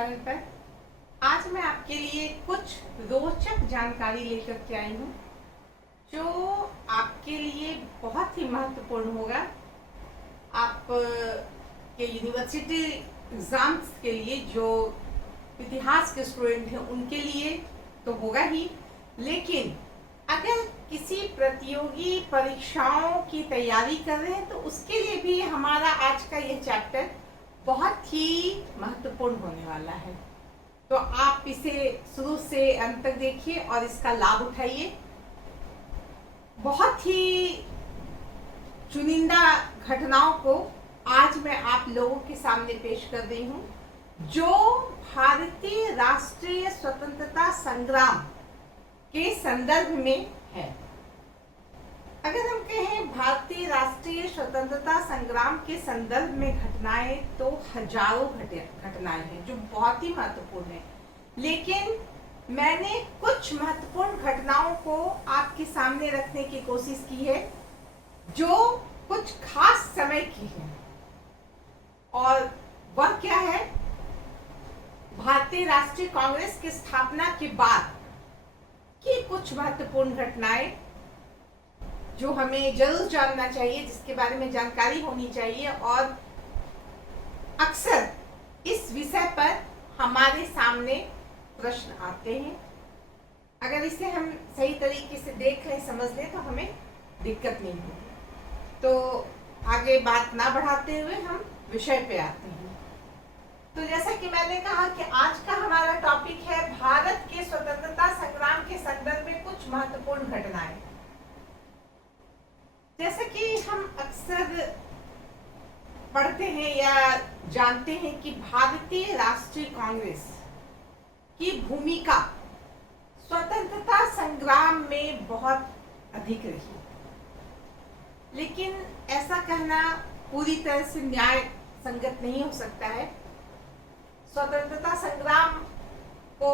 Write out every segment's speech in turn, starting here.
Channel पर। आज मैं आपके लिए कुछ रोचक जानकारी लेकर के आई हूँ जो आपके लिए बहुत ही महत्वपूर्ण होगा। आप के यूनिवर्सिटी एग्जाम्स के लिए जो इतिहास के स्टूडेंट हैं उनके लिए तो होगा ही, लेकिन अगर किसी प्रतियोगी परीक्षाओं की तैयारी कर रहे हैं तो उसके लिए भी हमारा आज का ये चैप्टर बहुत ही महत्वपूर्ण होने वाला है। तो आप इसे शुरू से अंत तक देखिए और इसका लाभ उठाइए। बहुत ही चुनिंदा घटनाओं को आज मैं आप लोगों के सामने पेश कर रही हूँ जो भारतीय राष्ट्रीय स्वतंत्रता संग्राम के संदर्भ में है। अगर हम कहें भारतीय राष्ट्रीय स्वतंत्रता संग्राम के संदर्भ में घटनाएं तो हजारों घटनाएं हैं जो बहुत ही महत्वपूर्ण है, लेकिन मैंने कुछ महत्वपूर्ण घटनाओं को आपके सामने रखने की कोशिश की है जो कुछ खास समय की है। और वह क्या है? भारतीय राष्ट्रीय कांग्रेस की स्थापना के बाद की कुछ महत्वपूर्ण घटनाएं जो हमें जरूर जानना चाहिए, जिसके बारे में जानकारी होनी चाहिए। और अक्सर इस विषय पर हमारे सामने प्रश्न आते हैं। अगर इसे हम सही तरीके से देख लें, समझ लें तो हमें दिक्कत नहीं होगी। तो आगे बात ना बढ़ाते हुए हम विषय पे आते हैं। तो जैसा कि मैंने कहा कि आज का हमारा टॉपिक है भारत के स्वतंत्रता संग्राम के संदर्भ में कुछ महत्वपूर्ण घटनाएं। जैसा कि हम अक्सर पढ़ते हैं या जानते हैं कि भारतीय राष्ट्रीय कांग्रेस की भूमिका स्वतंत्रता संग्राम में बहुत अधिक रही, लेकिन ऐसा कहना पूरी तरह से न्याय संगत नहीं हो सकता है। स्वतंत्रता संग्राम को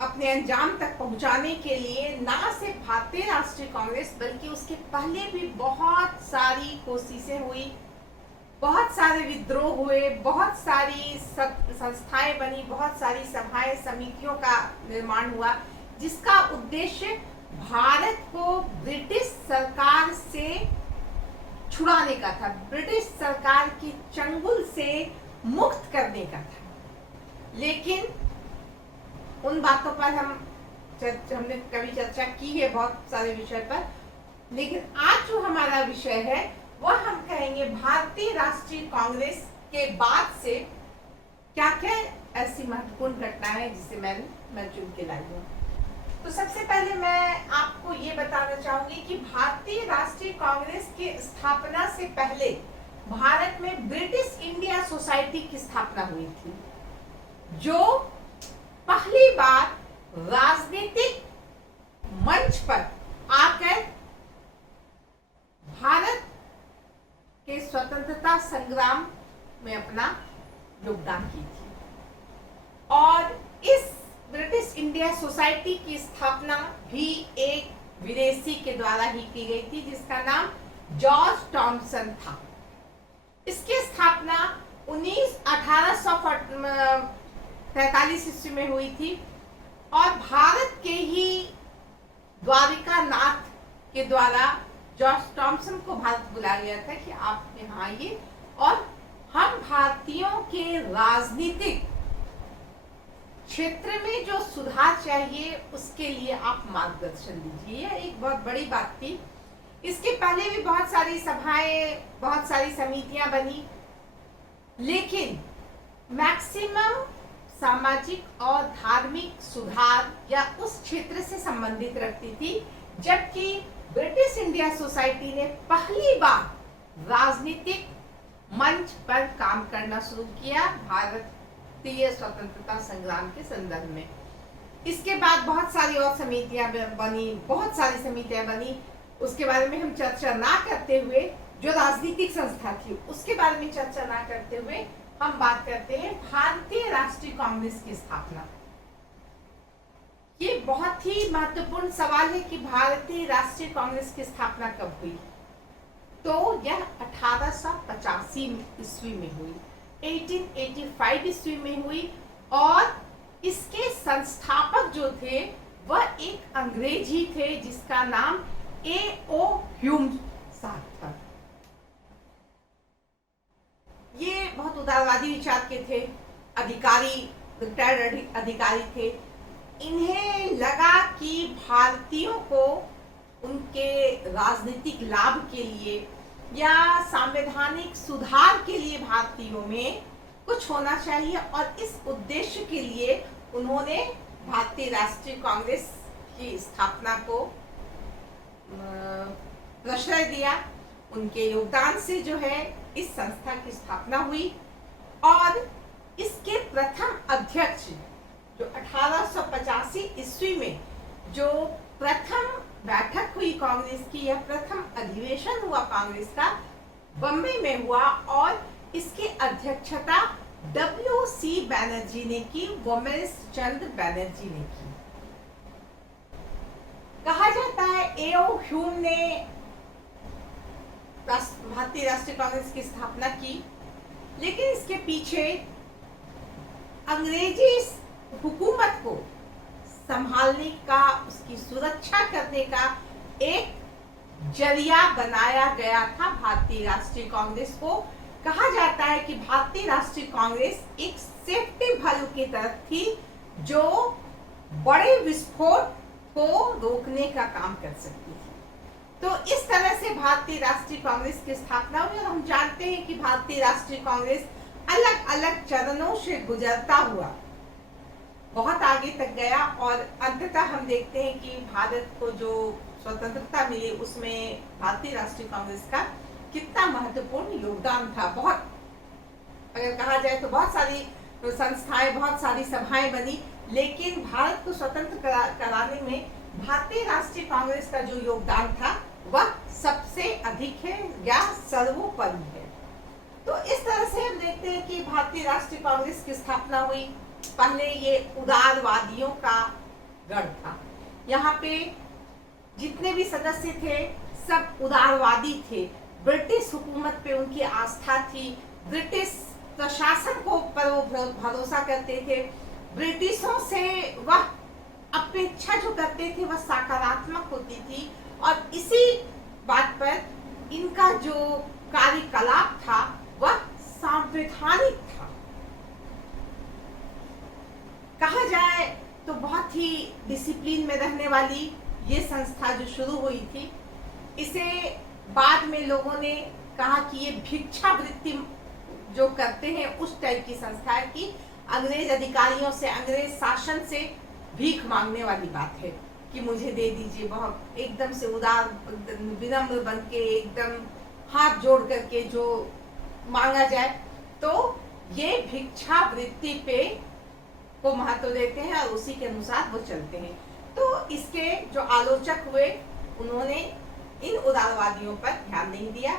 अपने अंजाम तक पहुंचाने के लिए ना सिर्फ भारतीय राष्ट्रीय कांग्रेस बल्कि उसके पहले भी बहुत सारी कोशिशें हुई, बहुत सारे विद्रोह हुए, बहुत सारी संस्थाएं बनी, बहुत सारी सभाएं समितियों का निर्माण हुआ, जिसका उद्देश्य भारत को ब्रिटिश सरकार से छुड़ाने का था, ब्रिटिश सरकार की चंगुल से मुक्त करने का था। लेकिन उन बातों पर हमने कभी चर्चा की है बहुत सारे विषय पर, लेकिन आज जो हमारा विषय है वह हम कहेंगे भारतीय राष्ट्रीय कांग्रेस के बाद से क्या क्या ऐसी महत्वपूर्ण घटना है जिसे मैं चुन के लाई हूँ। तो सबसे पहले मैं आपको ये बताना चाहूंगी कि भारतीय राष्ट्रीय कांग्रेस की स्थापना से पहले भारत में ब्रिटिश इंडिया सोसाइटी की स्थापना हुई थी, जो पहली बार राजनीतिक मंच पर आकर भारत के स्वतंत्रता संग्राम में अपना योगदान की थी। और इस ब्रिटिश इंडिया सोसाइटी की स्थापना भी एक विदेशी के द्वारा ही की गई थी जिसका नाम जॉर्ज टॉमसन था। इसकी स्थापना 1843 ईस्वी में हुई थी और भारत के ही द्वारिका नाथ के द्वारा जॉर्ज टॉमसन को भारत बुलाया गया था कि आप यहाँ आइए और हम भारतीयों के राजनीतिक क्षेत्र में जो सुधार चाहिए उसके लिए आप मार्गदर्शन दीजिए। यह एक बहुत बड़ी बात थी। इसके पहले भी बहुत सारी सभाएं, बहुत सारी समितियां बनी, लेकिन मैक्सिमम सामाजिक और धार्मिक सुधार या उस क्षेत्र से संबंधित रखती थी, जबकि ब्रिटिश इंडिया सोसाइटी ने पहली बार राजनीतिक मंच पर काम करना शुरू किया भारतीय स्वतंत्रता संग्राम के संदर्भ में। इसके बाद बहुत सारी और समितियां बनी, बहुत सारी समितियां बनी। उसके बारे में हम चर्चा ना करते हुए, जो राजनीतिक संस्था थी उसके बारे में चर्चा ना करते हुए हम बात करते हैं भारतीय राष्ट्रीय कांग्रेस की स्थापना। ये बहुत ही महत्वपूर्ण सवाल है कि भारतीय राष्ट्रीय कांग्रेस की स्थापना कब हुई। तो यह 1885 ईस्वी में हुई, 1885 ईस्वी में हुई और इसके संस्थापक जो थे वह एक अंग्रेज ही थे जिसका नाम A.O. ह्यूम साहब था। ये बहुत उदारवादी विचार के थे, अधिकारी, रिटायर्ड अधिकारी थे। इन्हें लगा कि भारतीयों को उनके राजनीतिक लाभ के लिए या संवैधानिक सुधार के लिए भारतीयों में कुछ होना चाहिए, और इस उद्देश्य के लिए उन्होंने भारतीय राष्ट्रीय कांग्रेस की स्थापना को प्रश्रय दिया। उनके योगदान से जो है इस संस्था की स्थापना हुई, और इसके प्रथम अध्यक्ष जो 1885 ईस्वी में जो प्रथम बैठक हुई कांग्रेस की, या प्रथम अधिवेशन हुआ कांग्रेस का, बम्बई में हुआ, और इसकी अध्यक्षता W.C. बैनर्जी ने की, वोमेश चंद्र बैनर्जी ने की। कहा जाता है A.O. ह्यूम ने भारतीय राष्ट्रीय कांग्रेस की स्थापना की, लेकिन इसके पीछे अंग्रेजी हुकूमत को संभालने का, उसकी सुरक्षा करने का एक जरिया बनाया गया था भारतीय राष्ट्रीय कांग्रेस को। कहा जाता है कि भारतीय राष्ट्रीय कांग्रेस एक सेफ्टी वॉल्व की तरह थी जो बड़े विस्फोट को रोकने का काम कर सकती थी। तो इस तरह से भारतीय राष्ट्रीय कांग्रेस की स्थापना हुई, और हम जानते हैं कि भारतीय राष्ट्रीय कांग्रेस अलग अलग चरणों से गुजरता हुआ बहुत आगे तक गया, और अंततः हम देखते हैं कि भारत को जो स्वतंत्रता मिली उसमें भारतीय राष्ट्रीय कांग्रेस का कितना महत्वपूर्ण योगदान था। बहुत, अगर कहा जाए तो बहुत सारी संस्थाएं, बहुत सारी सभाएं बनी, लेकिन भारत को स्वतंत्र कराने में भारतीय राष्ट्रीय कांग्रेस का जो योगदान था वह सबसे अधिक है या सर्वोपरि है। तो इस तरह से हम देखते हैं कि भारतीय राष्ट्रीय कांग्रेस की स्थापना हुई। पहले ये उदारवादियों का गढ़ था। यहाँ पे जितने भी सदस्य थे सब उदारवादी थे। ब्रिटिश हुकूमत पे उनकी आस्था थी, ब्रिटिश प्रशासन को पर वो भरोसा करते थे। ब्रिटिशों से वह अपेक्षा जो करते थे वह सकारात्मक होती थी, और इसी बात पर इनका जो कार्यकलाप था वह संवैधानिक था। कहा जाए तो बहुत ही डिसिप्लिन में रहने वाली ये संस्था जो शुरू हुई थी, इसे बाद में लोगों ने कहा कि ये भिक्षावृत्ति जो करते हैं उस टाइप की संस्था है, कि अंग्रेज अधिकारियों से, अंग्रेज शासन से भीख मांगने वाली बात है कि मुझे दे दीजिए। बहुत एकदम से उदार, विनम्र बन के, एकदम हाथ जोड़ करके जो मांगा जाए, तो ये भिक्षावृत्ति पे को महत्व देते हैं और उसी के अनुसार वो चलते हैं। तो इसके जो आलोचक हुए उन्होंने इन उदारवादियों पर ध्यान नहीं दिया,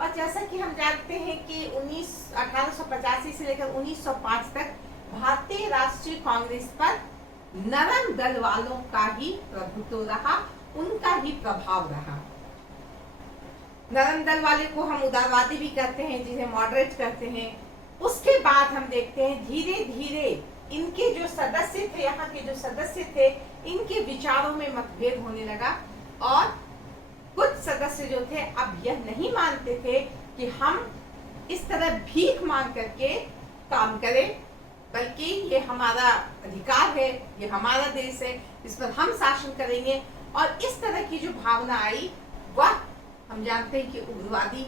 और जैसा कि हम जानते हैं कि 1885 से लेकर 1905 तक भारतीय राष्ट्रीय कांग्रेस पर नरम दल वालों का ही प्रभुत्व रहा, उनका ही प्रभाव रहा। नरम दल वाले को हम उदारवादी भी कहते हैं, जिन्हें मॉडरेट कहते हैं। उसके बाद हम देखते हैं धीरे धीरे इनके जो सदस्य थे, यहाँ के जो सदस्य थे, इनके विचारों में मतभेद होने लगा, और कुछ सदस्य जो थे अब यह नहीं मानते थे कि हम इस तरह भीख मांग करके काम करें, बल्कि ये हमारा अधिकार है, ये हमारा देश है, इस पर हम शासन करेंगे। और इस तरह की जो भावना आई वह हम जानते हैं कि उग्रवादी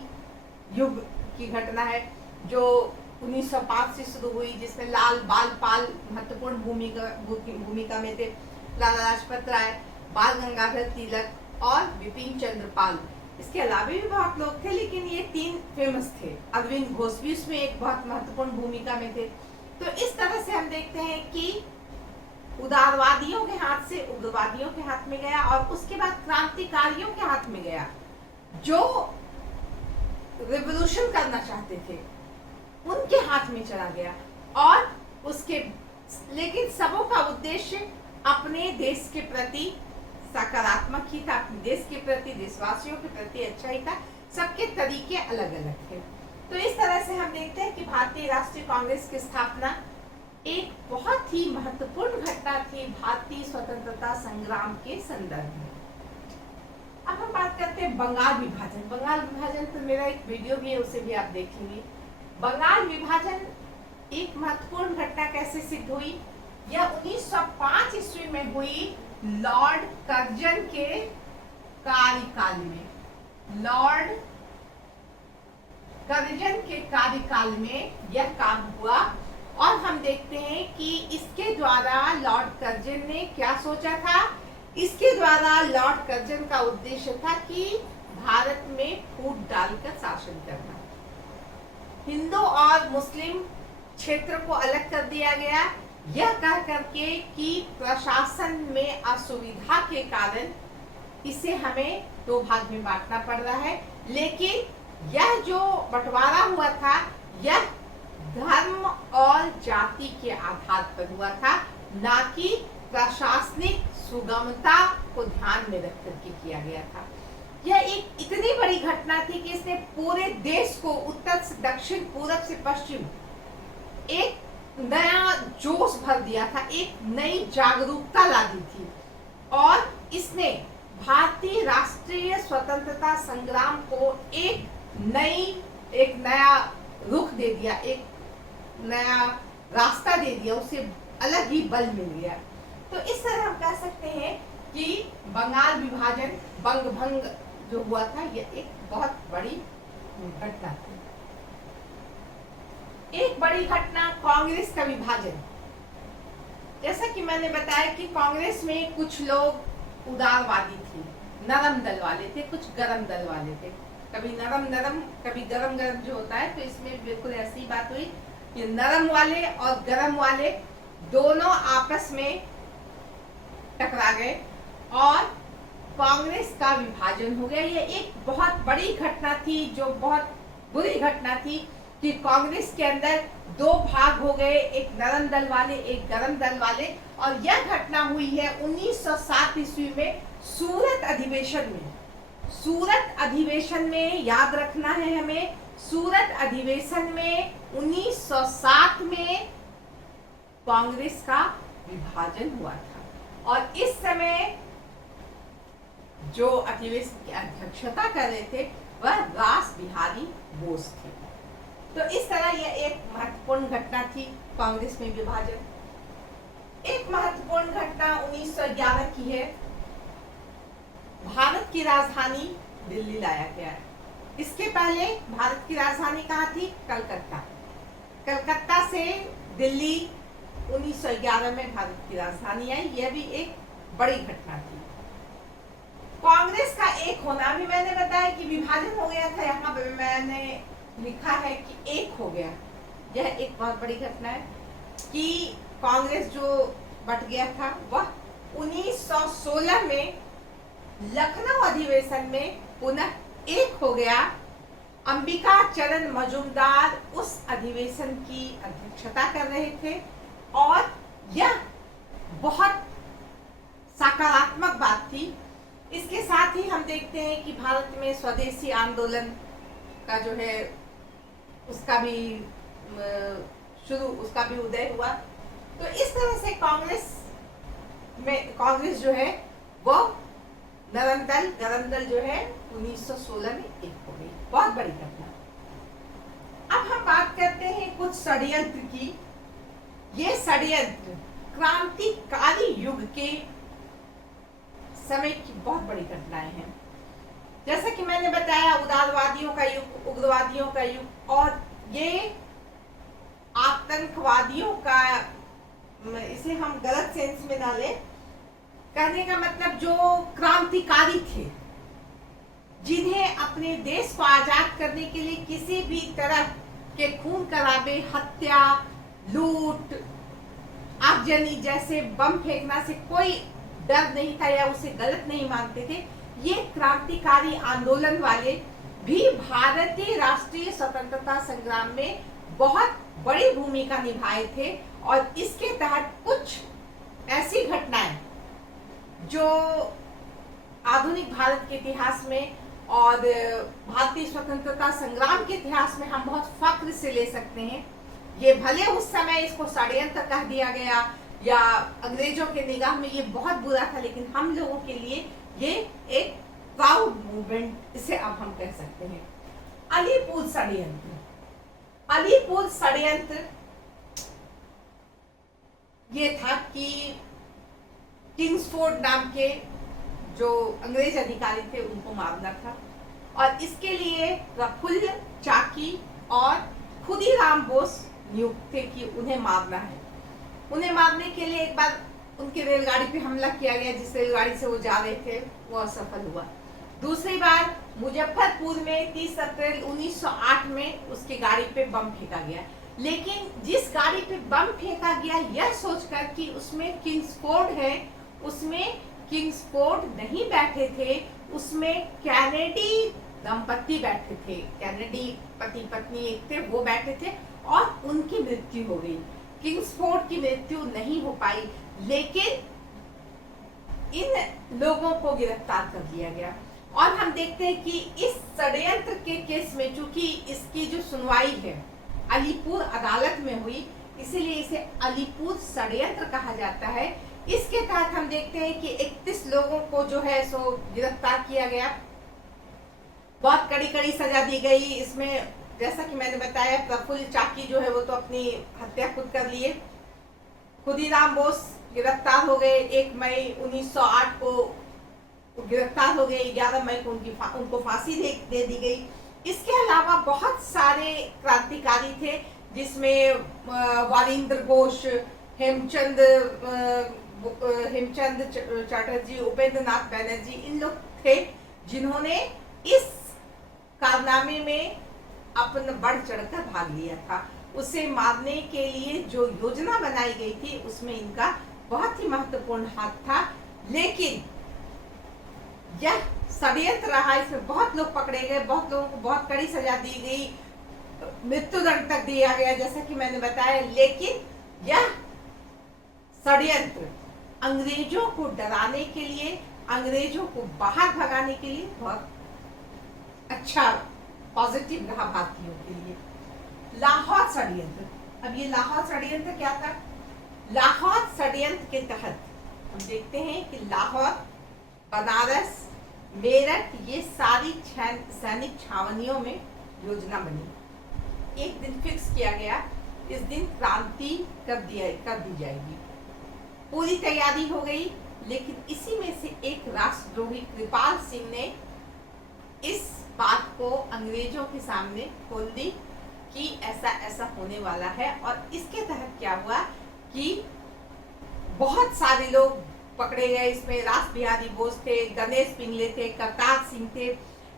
युग की घटना है, जो 1905 से शुरू हुई, जिसमें लाल बाल पाल महत्वपूर्ण भूमिका में थे। लाला लाजपत राय, बाल गंगाधर तिलक और बिपिन चंद्र पाल। इसके अलावा भी बहुत लोग थे, लेकिन ये तीन फेमस थे। अरविंद घोष भी उसमें एक बहुत महत्वपूर्ण भूमिका में थे। तो इस तरह से हम देखते हैं कि उदारवादियों के हाथ से उग्रवादियों के हाथ में गया, और उसके बाद क्रांतिकारियों के हाथ में गया, जो रिवॉल्यूशन करना चाहते थे, उनके हाथ में चला गया। और उसके लेकिन सबों का उद्देश्य अपने देश के प्रति सकारात्मक ही था, अपने देश के प्रति, देशवासियों के प्रति अच्छा ही था। सबके तरीके अलग अलग थे। तो इस तरह से हम देखते हैं कि भारतीय राष्ट्रीय कांग्रेस की स्थापना एक बहुत ही महत्वपूर्ण घटना थी भारतीय स्वतंत्रता संग्राम के संदर्भ में। अब हम बात करते हैं बंगाल विभाजन। बंगाल विभाजन पर मेरा एक वीडियो भी है, उसे भी आप देखेंगे। बंगाल विभाजन एक महत्वपूर्ण घटना कैसे सिद्ध हुई? यह 1905 ईस्वी में हुई लॉर्ड कर्जन के कार्यकाल में। लॉर्ड कर्जन के कार्यकाल में यह काम हुआ और हम देखते हैं कि इसके द्वारा लॉर्ड कर्जन ने क्या सोचा था। इसके द्वारा लॉर्ड कर्जन का उद्देश्य था कि भारत में फूट डालकर शासन करना। हिंदू और मुस्लिम क्षेत्र को अलग कर दिया गया, यह कह करके कि प्रशासन में असुविधा के कारण इसे हमें दो भाग में बांटना पड़ रहा है। लेकिन यह जो बंटवारा हुआ था यह धर्म और जाति के आधार पर हुआ था, ना कि प्रशासनिक सुगमता को ध्यान में रख करके किया गया था। यह एक इतनी बड़ी घटना थी कि इसने पूरे देश को उत्तर से दक्षिण, पूरब से पश्चिम एक नया जोश भर दिया था, एक नई जागरूकता ला दी थी और इसने भारतीय राष्ट्रीय स्वतंत्रता संग्राम को एक नया रुख दे दिया, एक नया रास्ता दे दिया, उसे अलग ही बल मिल गया। तो इस तरह हम कह सकते हैं कि बंगाल विभाजन, बंग भंग जो हुआ था, यह एक बहुत बड़ी घटना थी। एक बड़ी घटना कांग्रेस का विभाजन। जैसा कि मैंने बताया कि कांग्रेस में कुछ लोग उदारवादी थे, नरम दल वाले थे, कुछ गरम दल वाले थे। कभी नरम नरम, कभी गरम गरम जो होता है, तो इसमें बिल्कुल ऐसी बात हुई कि नरम वाले और गरम वाले दोनों आपस में टकरा गए और कांग्रेस का विभाजन हो गया। यह एक बहुत बड़ी घटना थी, जो बहुत बुरी घटना थी कि कांग्रेस के अंदर दो भाग हो गए, एक नरम दल वाले, एक गरम दल वाले। और यह घटना हुई है 1907 ईस्वी में सूरत अधिवेशन में। सूरत अधिवेशन में याद रखना है हमें, सूरत अधिवेशन में 1907 में कांग्रेस का विभाजन हुआ था और इस समय जो अधिवेशन की अध्यक्षता कर रहे थे वह रास बिहारी बोस थे। तो इस तरह यह एक महत्वपूर्ण घटना थी, कांग्रेस में विभाजन। एक महत्वपूर्ण घटना 1911 की है। भारत की राजधानी दिल्ली लाया गया है। इसके पहले भारत की राजधानी कहाँ थी? कलकत्ता। कलकत्ता से दिल्ली 1911 में भारत की राजधानी आई। यह भी एक बड़ी घटना थी। कांग्रेस का एक होना भी मैंने बताया कि विभाजन हो गया था, यहाँ पे मैंने लिखा है कि एक हो गया। यह एक बहुत बड़ी घटना है कि कांग्रेस जो बट गया था वह 1916 में लखनऊ अधिवेशन में पुनः एक हो गया। अंबिका चरण मजूमदार उस अधिवेशन की अध्यक्षता कर रहे थे और यह बहुत सकारात्मक बात थी। इसके साथ ही हम देखते हैं कि भारत में स्वदेशी आंदोलन का जो है उसका भी उदय हुआ। तो इस तरह से कांग्रेस जो है वो नरम दल गरम दल जो है 1916 में एक हो गई। बहुत बड़ी घटना। अब हम बात करते हैं कुछ षड्यंत्र की। ये षड्यंत्र क्रांतिकारी युग के समय की बहुत बड़ी घटनाएं हैं। जैसा कि मैंने बताया, उदारवादियों का युग, उग्रवादियों का युग, और ये आतंकवादियों का, इसे हम गलत सेंस में ना लें, कहने का मतलब जो क्रांतिकारी थे, जिन्हें अपने देश को आजाद करने के लिए किसी भी तरह के खून खराबे, हत्या, लूट, आगजनी जैसे बम फेंकना से कोई डर नहीं था या उसे गलत नहीं मानते थे, ये क्रांतिकारी आंदोलन वाले भी भारतीय राष्ट्रीय स्वतंत्रता संग्राम में बहुत बड़ी भूमिका निभाए थे। और इसके तहत कुछ ऐसी घटनाएं जो आधुनिक भारत के इतिहास में और भारतीय स्वतंत्रता संग्राम के इतिहास में हम बहुत फख्र से ले सकते हैं। ये भले उस समय इसको षड्यंत्र कह दिया गया या अंग्रेजों के निगाह में ये बहुत बुरा था, लेकिन हम लोगों के लिए ये एक प्राउड मूवमेंट इसे अब हम कह सकते हैं। अलीपुर षड्यंत्र। अलीपुर षड्यंत्र ये था कि किंग्सफोर्ड नाम के जो अंग्रेज अधिकारी थे उनको मारना था, और इसके लिए प्रफुल्ल चाकी और खुदीराम बोस नियुक्त थे कि उन्हें मारना है। उन्हें मारने के लिए एक बार उनकी रेलगाड़ी पे हमला किया गया, जिस रेलगाड़ी से वो जा रहे थे वो असफल हुआ। दूसरी बार मुजफ्फरपुर में 30 अप्रैल 1908 में उसकी गाड़ी पे बम फेंका गया, लेकिन जिस गाड़ी पे बम फेंका गया यह सोचकर कि उसमें किंग्सफोर्ड है, उसमें किंग्सफोर्ड नहीं बैठे थे, उसमें कैनेडी दंपति बैठे थे, कैनेडी पति पत्नी एक थे, वो बैठे थे और उनकी मृत्यु हो गई। किंग्सफोर्ड की मृत्यु नहीं हो पाई, लेकिन इन लोगों को गिरफ्तार कर लिया गया। और हम देखते हैं कि इस षड्यंत्र के केस में चूंकि इसकी जो सुनवाई है अलीपुर अदालत में हुई, इसीलिए इसे अलीपुर षड्यंत्र कहा जाता है। इसके तहत हम देखते हैं कि 31 लोगों को जो है सो गिरफ्तार किया गया, बहुत कड़ी कड़ी सजा दी गई। इसमें जैसा कि मैंने बताया प्रफुल्ल चाकी जो है वो तो अपनी हत्या खुद कर लिए। खुदीराम बोस गिरफ्तार हो गए, 1 मई 1908 को गिरफ्तार हो गए, 11 मई को उनको फांसी दे दी गई। इसके अलावा बहुत सारे क्रांतिकारी थे, जिसमें वारिंद्र घोष, हेमचंद चटर्जी, उपेंद्र नाथ बैनर्जी, इन लोग थे जिन्होंने इस कारनामे में अपना बढ़ चढ़कर भाग लिया था। उसे मारने के लिए जो योजना बनाई गई थी उसमें इनका बहुत ही महत्वपूर्ण हाथ था, लेकिन यह षड्यंत्र रहा। इसमें बहुत लोग पकड़े गए, बहुत लोगों को बहुत कड़ी सजा दी गई, मृत्युदंड तक दिया गया जैसा कि मैंने बताया। लेकिन यह षड्यंत्र अंग्रेजों को डराने के लिए, अंग्रेजों को बाहर भगाने के लिए बहुत अच्छा पॉजिटिव रहा भारतीयों के लिए। लाहौर षड्यंत्र। अब ये लाहौर षड्यंत्र क्या था? लाहौर षड्यंत्र के तहत हम देखते हैं कि लाहौर, बनारस, मेरठ, ये सारी सैनिक छावनियों में योजना बनी। एक दिन फिक्स किया गया, इस दिन क्रांति कर दी जाएगी। पूरी तैयारी हो गई, लेकिन इसी में से एक राष्ट्रद्रोही कृपाल सिंह ने इस बात को अंग्रेजों के सामने खोल दी कि ऐसा ऐसा होने वाला है। और इसके तहत क्या हुआ कि बहुत सारे लोग पकड़े गए। इसमें रास बिहारी बोस थे, गणेश पिंगले थे, करतार सिंह थे,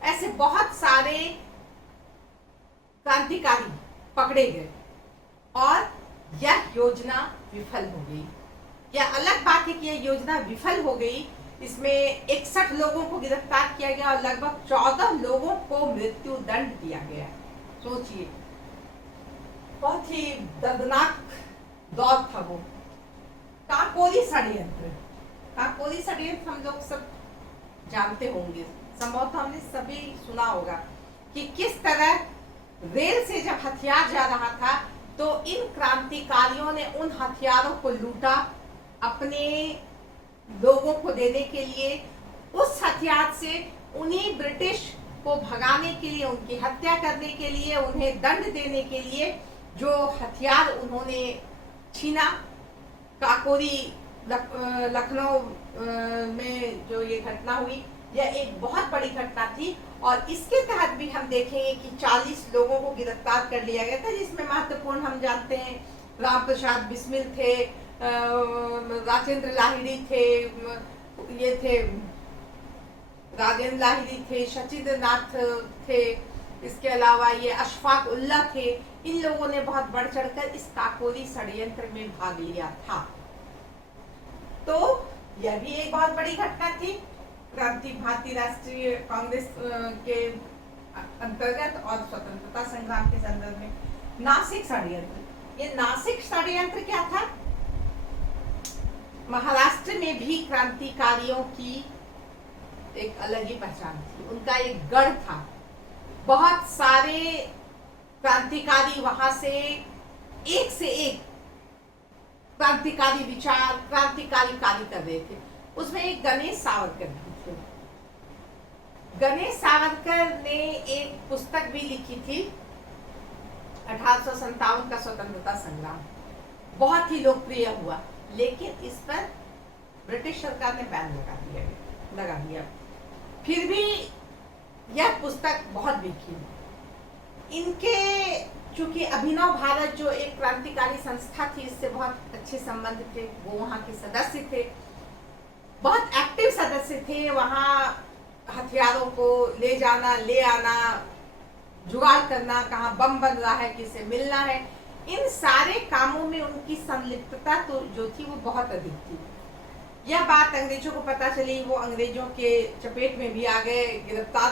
ऐसे बहुत सारे क्रांतिकारी पकड़े गए और यह योजना विफल हो गई। यह अलग बात है कि यह योजना विफल हो गई। इसमें 61 लोगों को गिरफ्तार किया गया और लगभग 14 लोगों को मृत्यु दंड दिया गया। सोचिए, बहुत ही दर्दनाक दौर था वो। काकोरी षड्यंत्र। काकोरी षड्यंत्र हम लोग सब जानते होंगे, संभवतः हमने सभी सुना होगा कि किस तरह रेल से जब हथियार जा रहा था तो इन क्रांतिकारियों ने उन हथियारों को लूटा अपने लोगों को देने के लिए। उस हथियार से उन्हें ब्रिटिश को भगाने के लिए, उनकी हत्या करने के लिए, उन्हें दंड देने के लिए जो हथियार उन्होंने छीना। काकोरी लखनऊ में जो ये घटना हुई, यह एक बहुत बड़ी घटना थी और इसके तहत भी हम देखेंगे कि 40 लोगों को गिरफ्तार कर लिया गया था, जिसमें महत्वपूर्ण हम जानते हैं राम प्रसाद बिस्मिल थे, राजेंद्र लाहिड़ी थे, ये थे राजेंद्र लाहिड़ी थे, शचीन्द्र नाथ थे, इसके अलावा ये अशफाक उल्ला थे। इन लोगों ने बहुत बढ़ चढ़कर इस काकोरी षड्यंत्र में भाग लिया था। तो यह भी एक बहुत बड़ी घटना थी क्रांति भारतीय राष्ट्रीय कांग्रेस के अंतर्गत और स्वतंत्रता संग्राम के संदर्भ में। नासिक षड्यंत्र। ये नासिक षड्यंत्र क्या था? महाराष्ट्र में भी क्रांतिकारियों की एक अलग ही पहचान थी, उनका एक गढ़ था। बहुत सारे क्रांतिकारी वहां से एक से एक क्रांतिकारी विचार, क्रांतिकारी कार्य कर रहे थे। उसमें एक गणेश सावरकर भी थे। गणेश सावरकर ने एक पुस्तक भी लिखी थी, 1857 का स्वतंत्रता संग्राम, बहुत ही लोकप्रिय हुआ, लेकिन इस पर ब्रिटिश सरकार ने बैन लगा दिया। फिर भी यह पुस्तक बहुत बिकी। इनके चूंकि अभिनव भारत जो एक क्रांतिकारी संस्था थी, इससे बहुत अच्छे संबंध थे। वो वहाँ के सदस्य थे, बहुत एक्टिव सदस्य थे। वहाँ हथियारों को ले जाना, ले आना, जुगाड़ करना, कहाँ बम बन रहा है, किसे मिलना है, इन सारे कामों में उनकी संलिप्तता तो जो थी वो बहुत अधिक थी। यह बात अंग्रेजों को पता चली, वो अंग्रेजों के चपेट में भी आ गए, गिरफ्तार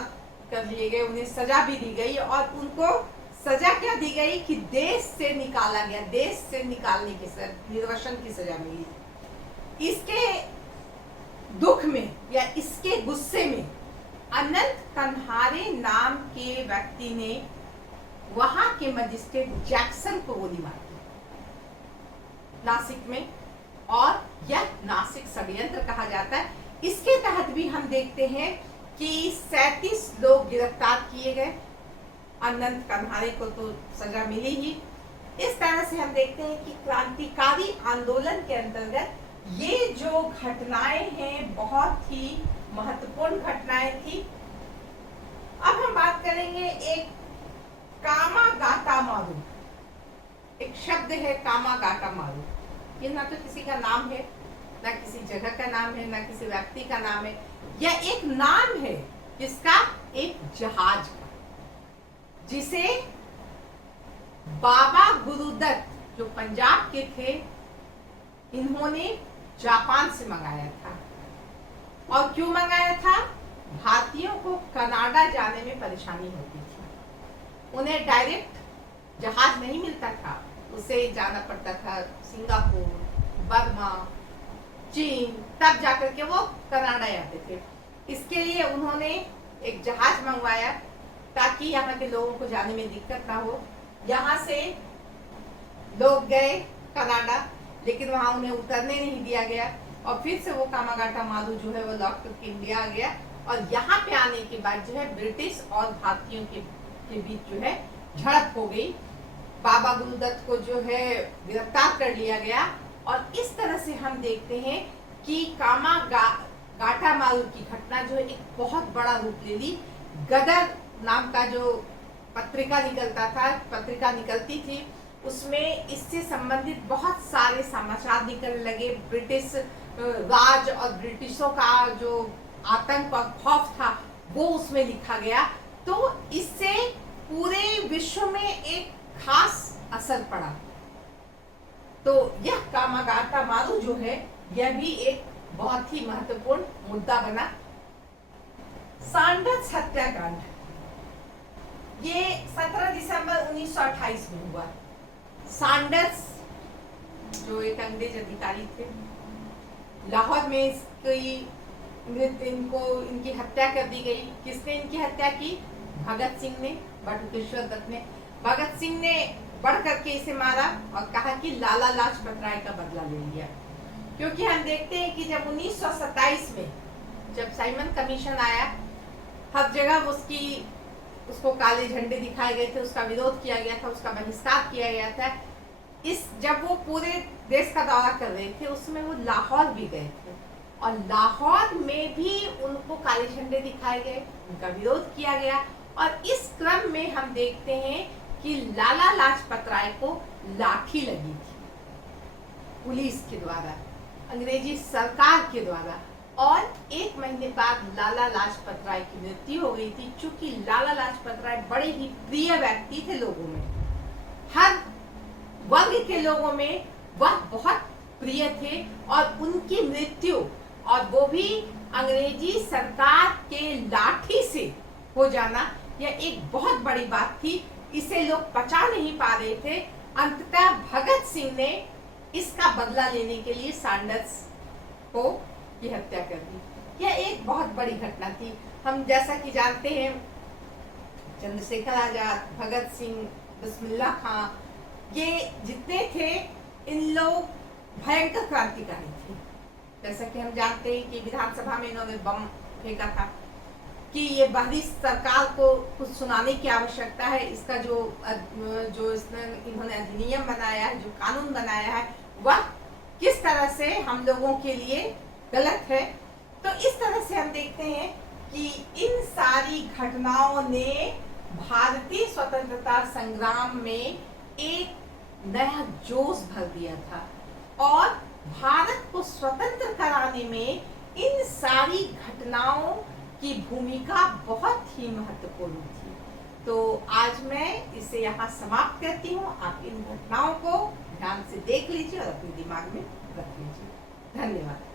कर लिए गए, उन्हें सजा भी दी गई। और उनको सजा क्या दी गई कि देश से निकाला गया, देश से निकालने की निर्वसन की सजा मिली। इसके दुख में या इसके गुस्से में अनंत कन्हारे नाम के व्यक्ति ने वहां के मजिस्ट्रेट जैक्सन को गोली मार दी नासिक में, और यह नासिक षड्यंत्र कहा जाता है। इसके तहत भी हम देखते हैं कि 37 लोग गिरफ्तार किए गए। अनंत कन्हारे को तो सजा मिली ही। इस तरह से हम देखते हैं कि क्रांतिकारी आंदोलन के अंतर्गत ये जो घटनाएं हैं बहुत ही महत्वपूर्ण घटनाएं थी। अब हम बात करेंगे एक कामागाटा मारू। एक शब्द है कामागाटा मारू। ये ना तो किसी का नाम है, ना किसी जगह का नाम है, ना किसी व्यक्ति का नाम है। यह एक नाम है जिसका एक जहाज का, जिसे बाबा गुरुदत्त जो पंजाब के थे, इन्होंने जापान से मंगाया था। और क्यों मंगाया था? भारतीयों को कनाडा जाने में परेशानी होती थी। उन्हें डायरेक्ट जहाज नहीं मिलता था, उसे जाना पड़ता था सिंगापुर, बर्मा, चीन, तब जाकर के वो कनाडा आते थे। इसके लिए उन्होंने एक जहाज मंगवाया ताकि यहाँ के लोगों को जाने में दिक्कत ना हो। यहाँ से लोग गए कनाडा, लेकिन वहां उन्हें उतरने नहीं दिया गया। और फिर से वो कामागाटा मारू जो है वो लौट करके इंडिया आ गया। और यहाँ पे आने के बाद जो है ब्रिटिश और भारतीयों के बीच जो है झड़प हो गई। बाबा गुरुदत्त को जो है गिरफ्तार कर लिया गया। और इस तरह से हम देखते हैं कि कामागाटा मारू की घटना जो है एक बहुत बड़ा रूप ले ली। गदर नाम का जो पत्रिका निकलती थी, उसमें इससे संबंधित बहुत सारे समाचार निकलने लगे। ब्रिटिश राज और ब्रिटिशों का जो आतंक और खौफ था वो उसमें लिखा गया। तो इससे पूरे विश्व में एक खास असर पड़ा। तो यह कामागाटा मारू जो है यह भी एक बहुत ही महत्वपूर्ण मुद्दा बना। सैंडर्स हत्याकांड ये 17 दिसंबर 1928 में हुआ। सैंडर्स जो एक अंग्रेज अधिकारी थे, लाहौर में इनकी हत्या कर दी गई। किसने इनकी हत्या की? भगत सिंह ने, बटुकेश्वर दत्त ने। भगत सिंह ने बढ़ करके इसे मारा और कहा कि लाला लाजपत राय का बदला ले लिया। क्योंकि हम देखते हैं कि जब 1927 में जब साइमन कमीशन आया, हर जगह उसको काले झंडे दिखाए गए थे, उसका विरोध किया गया था, उसका बहिष्कार किया गया था। जब वो पूरे देश का दौरा कर रहे थे, उसमें वो लाहौर भी गए थे और लाहौर में भी उनको काले झंडे दिखाए गए, उनका विरोध किया गया। और इस क्रम में हम देखते हैं कि लाला लाजपत राय को लाठी लगी थी पुलिस के द्वारा, अंग्रेजी सरकार के द्वारा। और 1 महीने बाद लाला लाजपत राय की मृत्यु हो गई थी। चूंकि लाला लाजपत राय बड़े ही प्रिय व्यक्ति थे लोगों में, हर वर्ग के लोगों में वह बहुत प्रिय थे। और उनकी मृत्यु, और वो भी अंग्रेजी सरकार के लाठी से हो जाना, यह एक बहुत बड़ी बात थी। इसे लोग पचा नहीं पा रहे थे। अंततः भगत सिंह ने इसका बदला लेने के लिए सैंडर्स को की हत्या कर दी। यह एक बहुत बड़ी घटना थी। हम जैसा कि जानते हैं, चंद्रशेखर आजाद, भगत सिंह, बिस्मिल्लाह खां, ये जितने थे इन लोग भयंकर क्रांतिकारी थे। जैसा कि हम जानते हैं कि विधानसभा में इन्होंने बम फेंका था कि ये बाहरी सरकार को कुछ सुनाने की आवश्यकता है। इसका जो इन्होंने अधिनियम बनाया है, जो कानून बनाया है, वह किस तरह से हम लोगों के लिए गलत है। तो इस तरह से हम देखते हैं कि इन सारी घटनाओं ने भारतीय स्वतंत्रता संग्राम में एक नया जोश भर दिया था और भारत को स्वतंत्र कराने में इन सारी घटनाओं की भूमिका बहुत ही महत्वपूर्ण थी। तो आज मैं इसे यहाँ समाप्त करती हूँ। आप इन घटनाओं को ध्यान से देख लीजिए और अपने दिमाग में रख लीजिए। धन्यवाद।